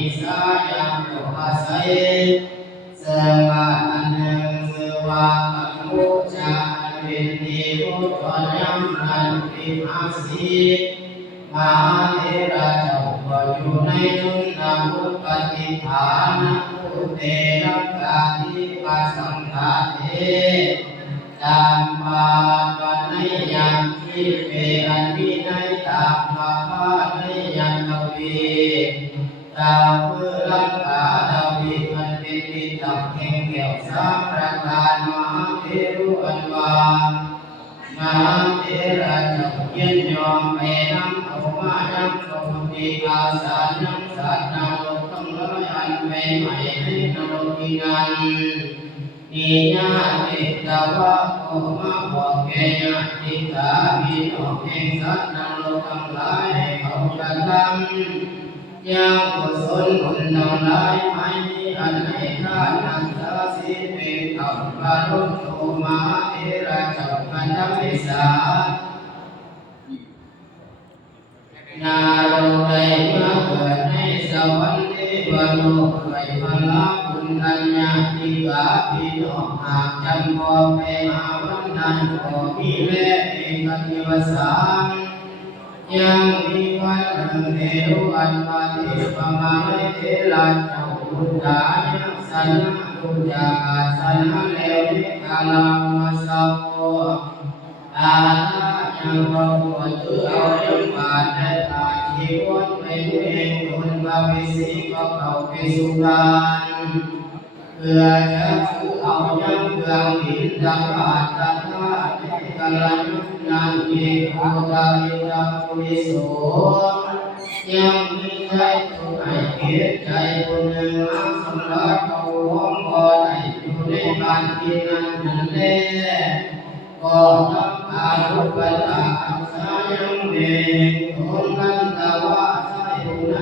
นิสายังตุอาศัยสมาอันหนึ่งสวามุจาเป็นนิพุทธยัมนันติมาสีมาเทระเจ้าก็อยู่ในทุนนามุปฏิฐานภูเตระกาธิปัสสังฆาเทตามปาปัญญาทิเปอันวินัยตามปาปัญญาตวีตามเพื่อรักษาดาวิมันเป็นที่ตั้งแห่งแก้วสามประการมหาเทรุอันวามหาเทระเจ้าเย็นยอมไปนำเอามายังสมุติอาสายังสัตว์นรกทั้งหลายอันเป็นใหม่ในนรกที่นั้นนิญาติตาวะโอมาบอกแก่ญาติตาบิโนแห่งสัตว์นรกทั้งหลายให้เขากระทำยังกุศลบุญทั้งหลายไม่มีอันให้ข้านันทสิเป็นคำปารุโตมาเอระเจ้ากันทำวิสานาโรไดมาเกิดในสวรรค์เทวโลกไว้พลาบุญกัญญาติกาปิโนหากจำพอไปมาวันนั้นก็มีแลเอกนิวสานยังมีวันหนึ่งเทวอันปฏิปมาเทระเจ้าบุตรยังสันตุจาสันเลวนิกาลามาสาวอาตายังเราควรถือเอายังบาดได้ตาชีวันไปเองคนบาวิสีก็เข้าไปสู่การเพื่อจะถือเอายังเครื่องหินดังบาดตาตาในกาลันนันเอกโอตาลิตาปุริโสยังมีใจทุกข์ให้เกียรติใจคนหนึ่งมาสำลักเขาห้องบ่อได้อยู่ในบ้านที่นั้นนั่นแหละก็ทำอารุปตาอักษายังเด็กคนกันตะวะ